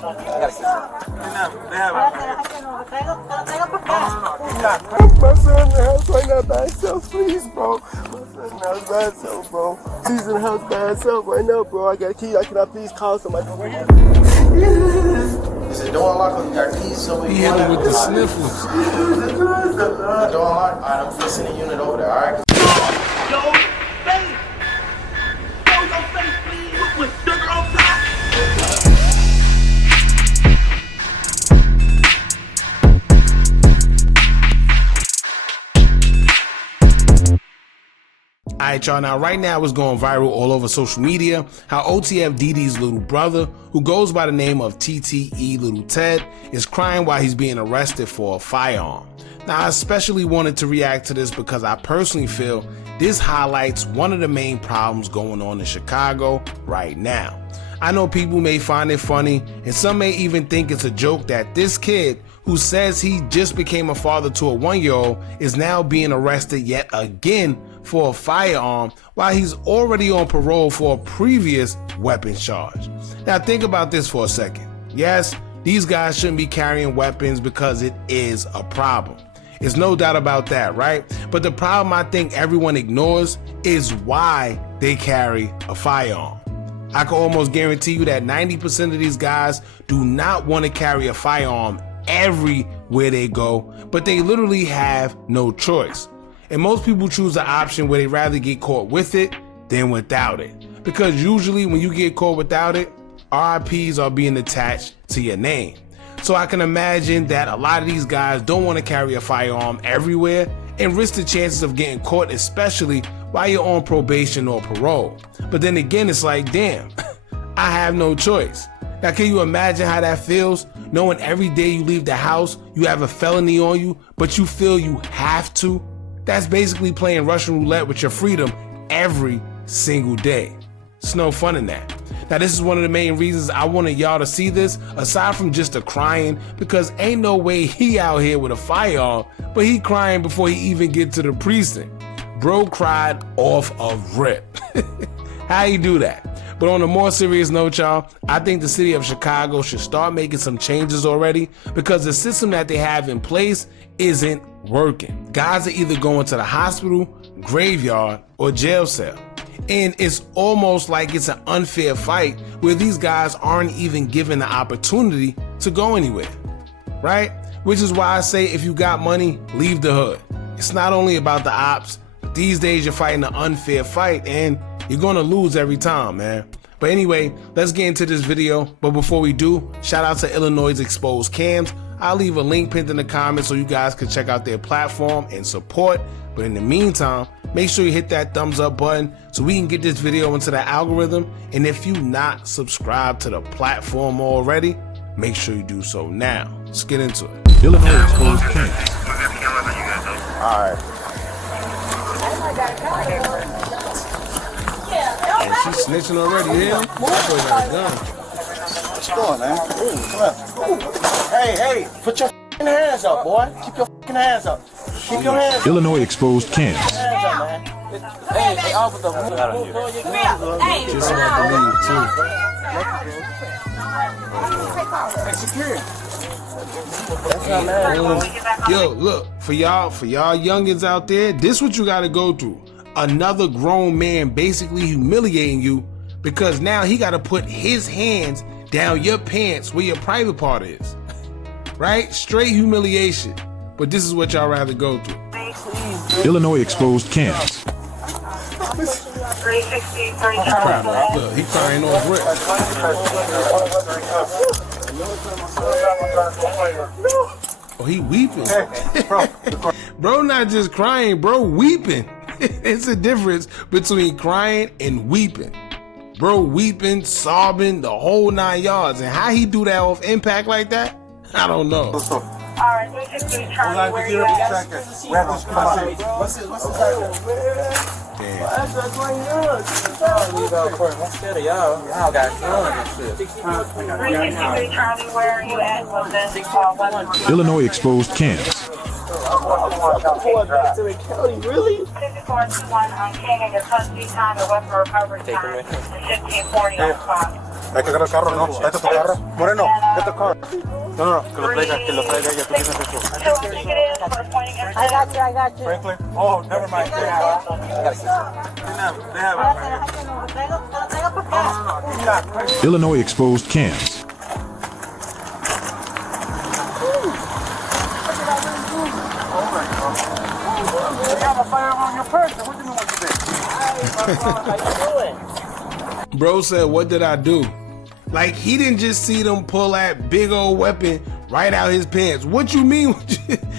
My son in the house right now by himself, please, bro. My son in the house by himself, bro. He's in the house by himself right now, bro. I got a key. Can I please call somebody? Is the door unlocked or you got keys? So we hit him with the sniffles. The door unlocked? Alright, I'm gonna send a unit over there, alright? Yo, face! Yo, your face, please! With sugar on top! Alright y'all, now right now it's going viral all over social media how OTF DeDe's little brother, who goes by the name of TTE Lil Ted, is crying while he's being arrested for a firearm. Now I especially wanted to react to this because I personally feel this highlights one of the main problems going on in Chicago right now. I know people may find it funny and some may even think it's a joke that this kid who says he just became a father to a 1-year-old is now being arrested yet again for a firearm while he's already on parole for a previous weapons charge. Now think about this for a second. Yes, these guys shouldn't be carrying weapons because it is a problem. There's no doubt about that, right? But the problem I think everyone ignores is why they carry a firearm. I can almost guarantee you that 90% of these guys do not want to carry a firearm everywhere they go, but they literally have no choice. And most people choose the option where they rather get caught with it than without it. Because usually when you get caught without it, RIPs are being attached to your name. So I can imagine that a lot of these guys don't want to carry a firearm everywhere and risk the chances of getting caught, especially while you're on probation or parole. But then again, it's like, damn, I have no choice. Now, can you imagine how that feels? Knowing every day you leave the house, you have a felony on you, but you feel you have to? That's basically playing Russian roulette with your freedom every single day. It's no fun in that. Now, this is one of the main reasons I wanted y'all to see this, aside from just the crying, because ain't no way he out here with a firearm, but he crying before he even get to the precinct. Bro cried off a rip. How you do that? But on a more serious note, y'all, I think the city of Chicago should start making some changes already because the system that they have in place isn't working. Guys are either going to the hospital, graveyard, or jail cell. And it's almost like it's an unfair fight where these guys aren't even given the opportunity to go anywhere, right? Which is why I say if you got money, leave the hood. It's not only about the ops, but these days you're fighting an unfair fight and you're gonna lose every time, man. But anyway, let's get into this video. But before we do, shout out to Illinois Exposed Cams. I'll leave a link pinned in the comments so you guys can check out their platform and support. But in the meantime, make sure you hit that thumbs up button so we can get this video into the algorithm. And if you not subscribed to the platform already, make sure you do so now. Let's get into it. Illinois Exposed Cams. All right. And she's snitching already, yeah? Boy got a gun. What's going on, man? Ooh, come on. Hey, put your hands up, boy. Keep your hands up. Keep your hands up. Illinois Exposed Cams. Hands up, man. Hey, officer. Just about to leave, too. Hey, security. Yo, look, for y'all youngins out there, this what you gotta go through. Another grown man basically humiliating you because now he gotta put his hands down your pants where your private part is. Right? Straight humiliation. But this is what y'all rather go through. Illinois Exposed Cams. Look, he crying off rip. Oh, he weeping. Bro not just crying, bro weeping. It's a difference between crying and weeping. Bro weeping, sobbing, the whole 9 yards. And how he do that off impact like that? I don't know. Alright, we can be trying to where you at. What's this? Damn. Y'all got guns and shit. 363 Charlie, where are you at? Was this Illinois Exposed Cams. 5421 on King and your custody time, the weapon recovery time, 1540 on clock. Hay que agarrar el carro, ¿no? Vete a tu carro. Moreno, car. No, que lo traiga ella. Tú tienes eso. I got you. Franklin? Oh, never mind. They have it. Illinois exposed cams. You have a firearm on your person. What do you mean what you did? Bro said, what did I do? Like, he didn't just see them pull that big old weapon right out his pants. What you mean?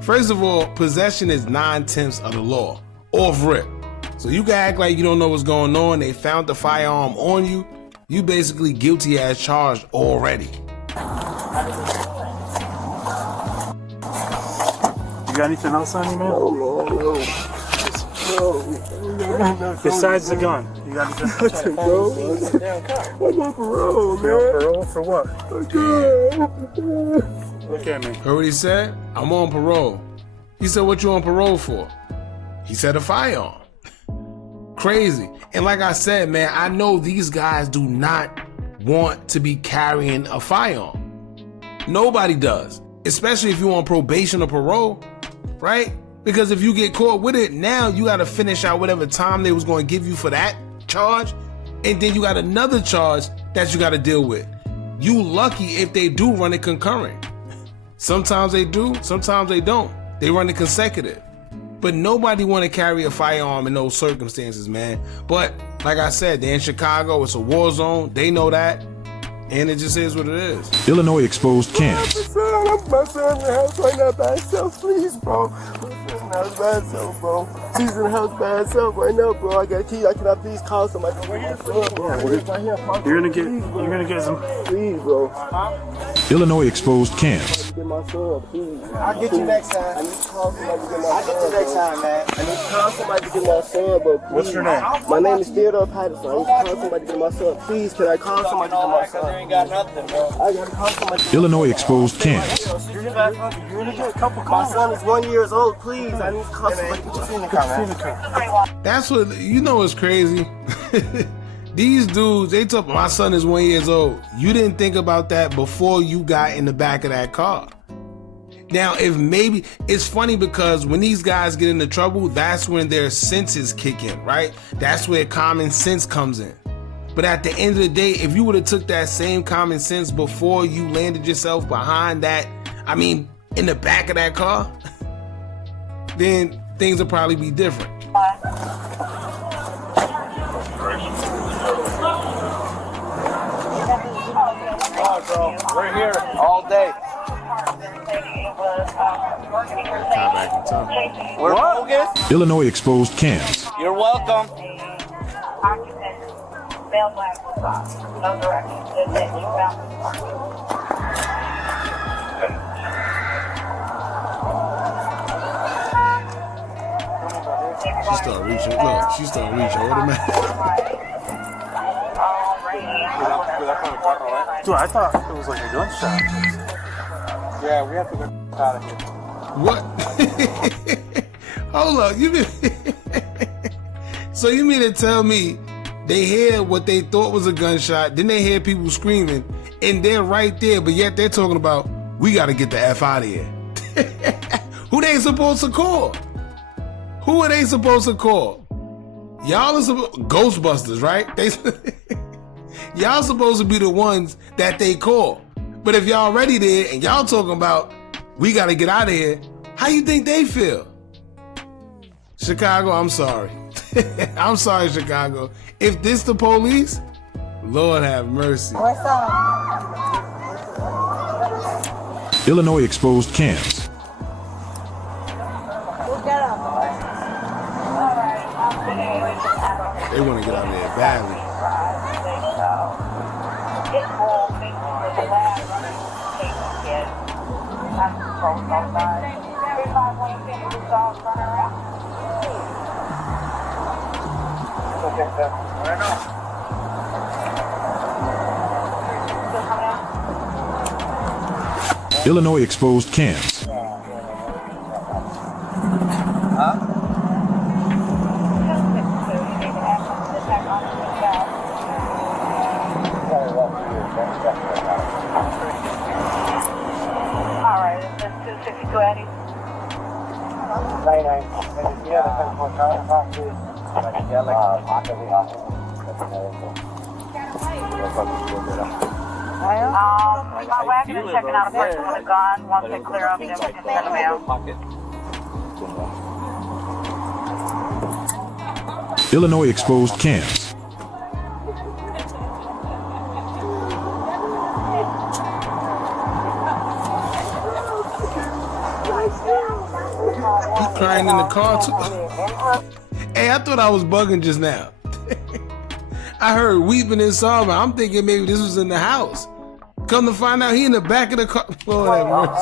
First of all, possession is 9/10 of the law. Off rip. So you can act like you don't know what's going on. They found the firearm on you. You basically guilty as charged already. You got anything else on you, man? No. Besides the gun, you got anything? Bro, I'm on parole, man. Parole for what? Look at me. Heard what he said? I'm on parole. He said, what you on parole for? He said a firearm. Crazy. And like I said, man, I know these guys do not want to be carrying a firearm. Nobody does. Especially if you're on probation or parole, right? Because if you get caught with it, now you got to finish out whatever time they was going to give you for that charge. And then you got another charge that you got to deal with. You lucky if they do run it concurrent. Sometimes they do, sometimes they don't. They run it consecutive. But nobody want to carry a firearm in those circumstances, man. But like I said, they're in Chicago. It's a war zone. They know that. And it just is what it is. Illinois exposed cams. My son in the house right now by himself, please, bro. My son in the house by himself, bro. He's in the house by himself right now, bro. I got a key. I cannot please call somebody. You're gonna get some. Please, bro. Illinois exposed cams. Get my son, please. I'll get you next time. I need to call somebody to get my I'll son. get you next time, man. I need to call somebody to get my son, bro. Please. What's your name? My name is Theodore Patterson. I need to call somebody to get my son. Please, can I call somebody to get my son? ain't got nothing, bro. I gotta call somebody. Illinois exposed cams. You're gonna get a couple My calls. son is 1 year old. Please, I need to call somebody. Put your feet in the car, man. That's what, you know what's crazy? These dudes, they told my son is 1 year old. You didn't think about that before you got in the back of that car. Now, if maybe, it's funny because when these guys get into trouble, that's when their senses kick in, right? That's where common sense comes in. But at the end of the day, if you would have took that same common sense before you landed yourself behind that, I mean, in the back of that car, then things will probably be different. We're here all day. We're focused. Illinois exposed cams. You're welcome. She started reaching, look, she started reaching automatically. Dude, I thought it was like a gunshot. Yeah, we have to get out of here. What? Hold up, you mean so you mean to tell me they hear what they thought was a gunshot, then they hear people screaming, and they're right there, but yet they're talking about, we gotta get the F out of here. Who they supposed to call? Who are they supposed to call? Y'all are Ghostbusters, right? Y'all supposed to be the ones that they call. But if y'all already there and y'all talking about, we gotta get out of here, how you think they feel? Chicago, I'm sorry. I'm sorry, Chicago. If this the police, Lord have mercy. What's up? Illinois exposed cams. Get up. They want to get out of there badly. Illinois exposed cams. 162 Eddie. My wagon is checking out a person with a gun. Once they clear up, then we can send them out. Illinois exposed cams. He's crying in the car too. Hey, I thought I was bugging just now. I heard weeping and sobbing. I'm thinking maybe this was in the house. Come to find out, he in the back of the car. Lord have mercy.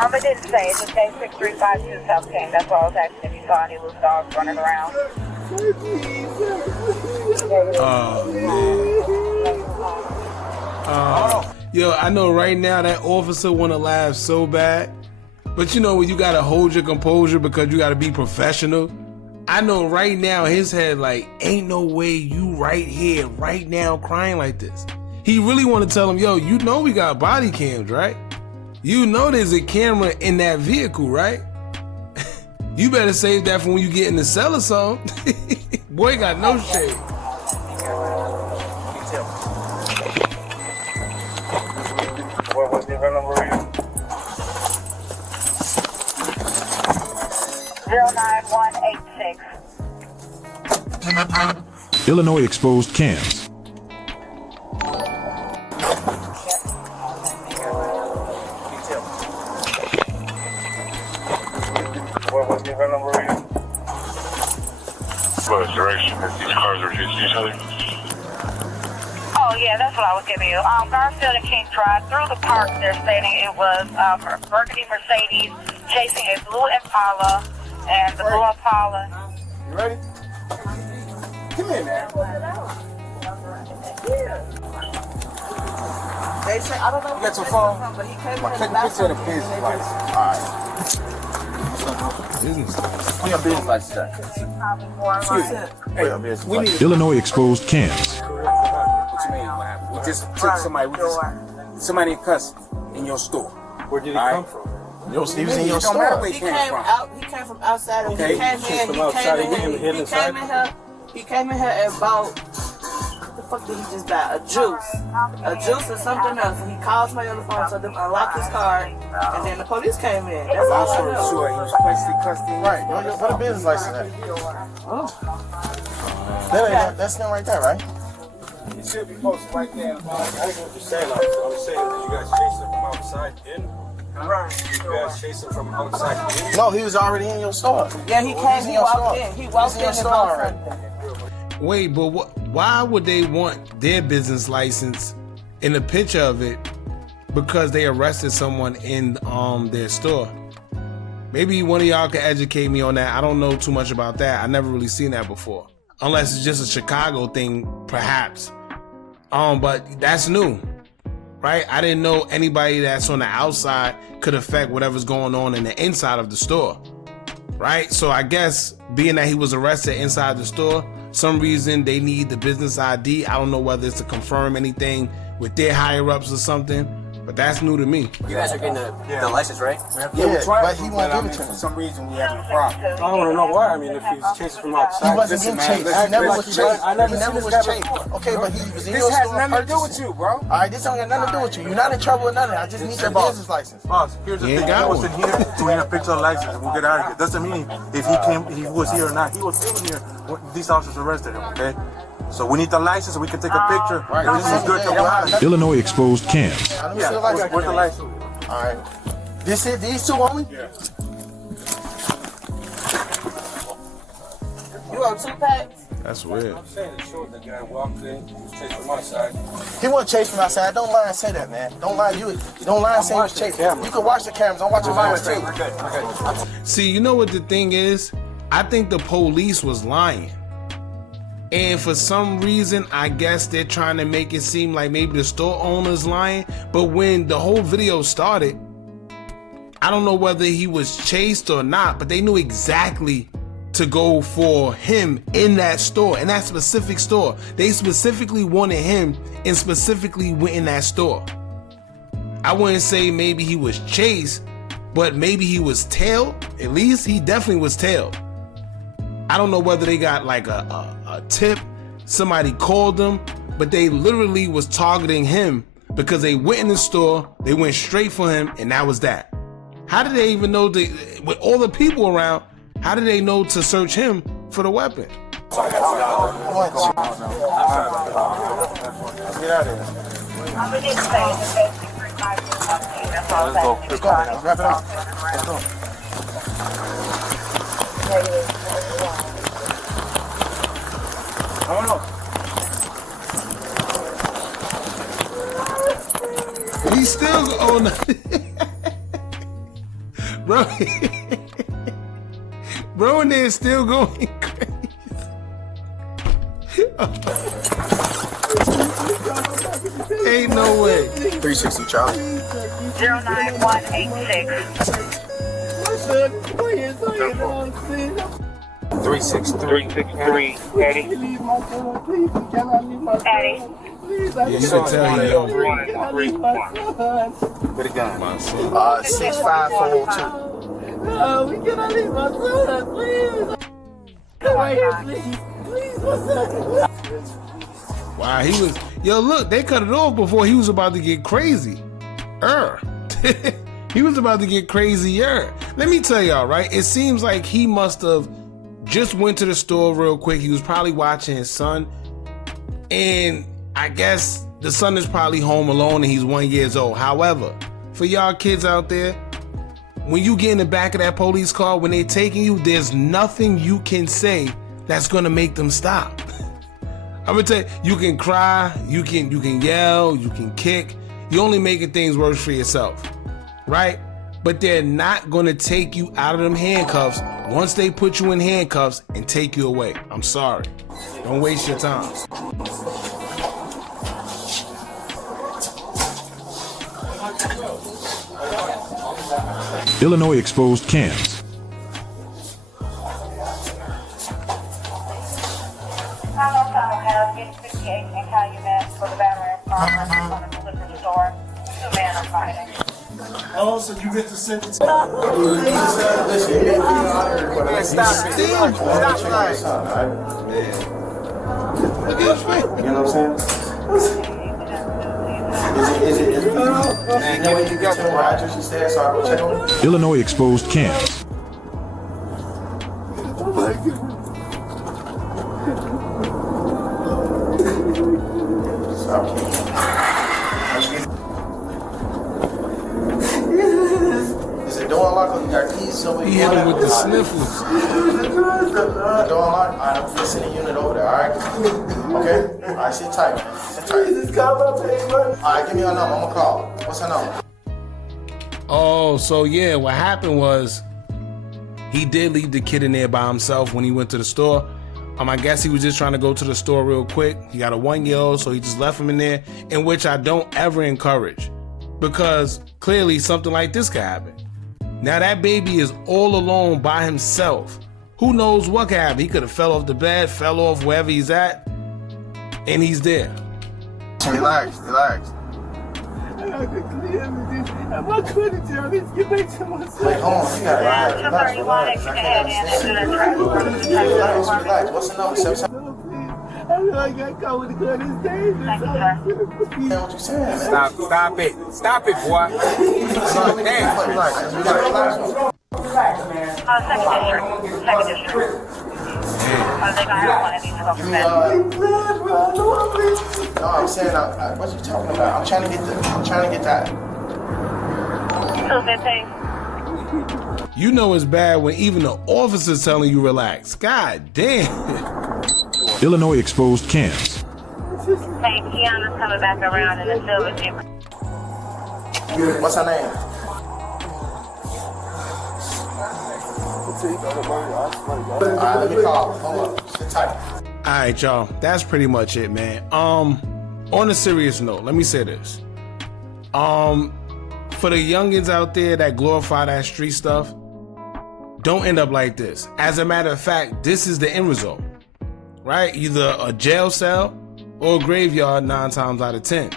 It didn't say. It just said 6352 South King. That's why I was asking if you saw any loose dogs running around. Yo, I know right now that officer want to laugh so bad. But you know when you got to hold your composure because you got to be professional. I know right now his head like, ain't no way you right here, right now crying like this. He really want to tell him, yo, you know we got body cams, right? You know there's a camera in that vehicle, right? You better save that for when you get in the cell or something. Boy got no shade. What's the event number again? 09186. Illinois exposed cams. What's the event number again? What direction that these cars are chasing each other? Oh, yeah, that's what I was giving you. Garfield and King Drive, through the park, they're stating it was burgundy Mercedes chasing a blue Impala, and the blue Impala. You ready? Come here, man. They say, I don't know You got your phone? but he came Take a picture of the business license. All right. Business. Put your business license up. Excuse me. Hey, we need. Illinois exposed cams. What you mean? What happened? We just took somebody in custody in your store. Where did he come from? He was in your store. Where He he came came from. out. He came from outside. And Okay. he came in here. He came in here and bought. What the fuck did he just buy? A juice and something else. And he calls me on the phone, so them unlock his card, and then the police came in. That's all I know. Sure, he was placed in custody. Right. What a business license at? Oh. That's him right there, right? It should be posted right there. I don't know what you're saying. I'm saying that you guys chased him from outside in. You guys chased him from outside in. No, he was already in your store. Yeah, he came. He walked in. He walked in and bought something. Wait, but why would they want their business license in a picture of it because they arrested someone in their store? Maybe one of y'all can educate me on that. I don't know too much about that. I never really seen that before. Unless it's just a Chicago thing, perhaps. But that's new, right? I didn't know anybody that's on the outside could affect whatever's going on in the inside of the store, right? So I guess being that he was arrested inside the store, some reason they need the business ID. I don't know whether it's to confirm anything with their higher ups or something, but that's new to me. You guys are getting the license, right? Yeah, but he won't give it to me. For some reason, we have a problem. I don't want to know why. I mean, if he's chasing from outside. He wasn't getting chased. He never was chased. He never was chased. Okay, but he was in your store. This has nothing to do with you, bro. All right, this don't got nothing to do with you. You're not in trouble with nothing. I just need your business license. Boss, here's the thing. He wasn't here to get a picture of the license and we'll get out of here. Doesn't mean if he was here or not. He was in here when these officers arrested him, okay? So we need the license so we can take a picture. Right. This is good to go out. Illinois exposed cams. Let me see the license. Where's the license? All right. This is these two only? Yeah. You on 2 packs? That's weird. I'm saying it showed the guy walked in, he was chasing from outside. He wasn't chased from outside. Don't lie and say that, man. Don't lie. Don't lie and say he was chased. You can watch the cameras. I'm watching mine too. Okay. See, you know what the thing is? I think the police was lying. And for some reason, I guess they're trying to make it seem like maybe the store owner's lying. But when the whole video started, I don't know whether he was chased or not, but they knew exactly to go for him in that store, in that specific store. They specifically wanted him and specifically went in that store. I wouldn't say maybe he was chased, but maybe he was tailed. At least he definitely was tailed. I don't know whether they got like a tip, somebody called them, but they literally was targeting him because they went in the store, they went straight for him, and that was that. How did they even know, with all the people around, how did they know to search him for the weapon? Get out of here. Let's go. Wrap it up. Let's go. I don't know. He's still on. Bro, bro, and they're still going crazy. Ain't no way. 360 Charlie. 09186. 363. Eddie. Eddie. Yeah, you can tell he young. With a gun. 65402. No, we cannot leave my son, please. Come right here, please. Please, my son. Wow, he was. Yo, look, they cut it off before he was about to get crazy. He was about to get crazier. Let me tell y'all, right? It seems like he must have just went to the store real quick. He was probably watching his son, and I guess the son is probably home alone and he's 1 year old. However, for y'all kids out there, when you get in the back of that police car, when they're taking you, there's nothing you can say that's gonna make them stop. I'm gonna tell you, you can cry, you can yell, you can kick. You're only making things worse for yourself, right? But they're not gonna take you out of them handcuffs once they put you in handcuffs and take you away. I'm sorry. Don't waste your time. Illinois exposed cams. Oh, so you get to send it to Stop it. Look at his face. You know what I'm saying? Is it? Man, you know what you got to where I just stay so I go check on it? Illinois exposed cams. Oh my goodness. Is it door unlocked or you got keys? So He hit him with the sniffles. The door unlocked? Alright, I'm gonna send a unit over there, alright? Okay? Alright, sit tight, man. Sit tight. This car my pay money. Alright, give me her number. I'm gonna call. What's her number? Oh, so yeah, what happened was he did leave the kid in there by himself when he went to the store. I guess he was just trying to go to the store real quick. He got a 1 year old, so he just left him in there, in which I don't ever encourage, because clearly something like this could happen. Now that baby is all alone by himself. Who knows what could happen? He could have fell off the bed, fell off wherever he's at, and he's there. Relax. I could clear me this. I'm not going to tell me to get back to my son. Wait, hold on. You gotta relax. Relax. What's the number? I feel like I got with the gun. It's dangerous. What you saying? Stop it, boy. Relax. Second district. Are they gonna have one of these to go from there? No, I'm saying, what you talking about? I'm trying to get that. You know it's bad when even the officer's telling you relax. God damn. Illinois exposed cams. Hey, Kiana's coming back around in the silver Jeep. What's her name? Alright, let me call. Hold up. Sit tight. Alright, y'all. That's pretty much it, man. On a serious note, let me say this. For the youngins out there that glorify that street stuff, don't end up like this. As a matter of fact, this is the end result, right? Either a jail cell or a graveyard 9 times out of 10.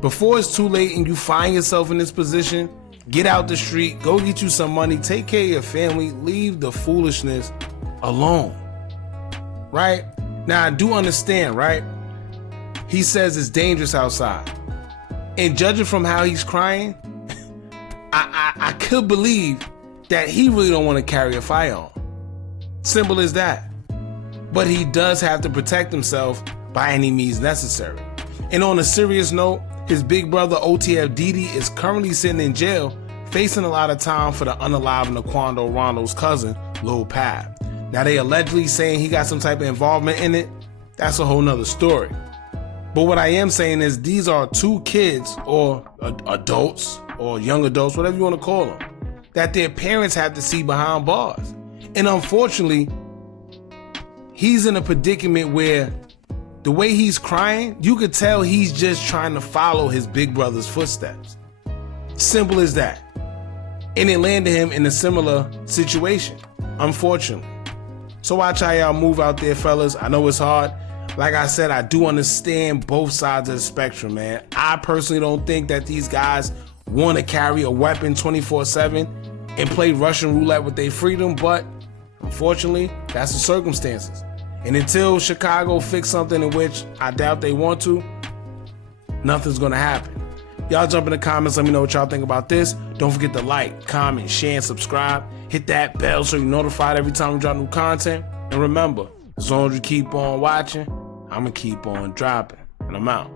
Before it's too late and you find yourself in this position, get out the street, go get you some money, take care of your family, leave the foolishness alone. Right? Now, I do understand, right? He says it's dangerous outside. And judging from how he's crying, I could believe that he really don't want to carry a firearm. Simple as that. But he does have to protect himself by any means necessary. And on a serious note, his big brother OTF DeDe is currently sitting in jail, facing a lot of time for the unaliving Quando Rondo's cousin, Lil Pab. Now they allegedly saying he got some type of involvement in it. That's a whole nother story. But what I am saying is these are two kids or adults or young adults, whatever you want to call them, that their parents have to see behind bars. And unfortunately, he's in a predicament where the way he's crying, you could tell he's just trying to follow his big brother's footsteps. Simple as that. And it landed him in a similar situation, unfortunately. So watch how y'all move out there, fellas. I know it's hard. Like I said, I do understand both sides of the spectrum, man. I personally don't think that these guys want to carry a weapon 24/7 and play Russian roulette with their freedom, but unfortunately, that's the circumstances. And until Chicago fix something in which I doubt they want to, nothing's gonna happen. Y'all jump in the comments, let me know what y'all think about this. Don't forget to like, comment, share, and subscribe. Hit that bell so you're notified every time we drop new content. And remember, as long as you keep on watching, I'm gonna keep on dropping. And I'm out.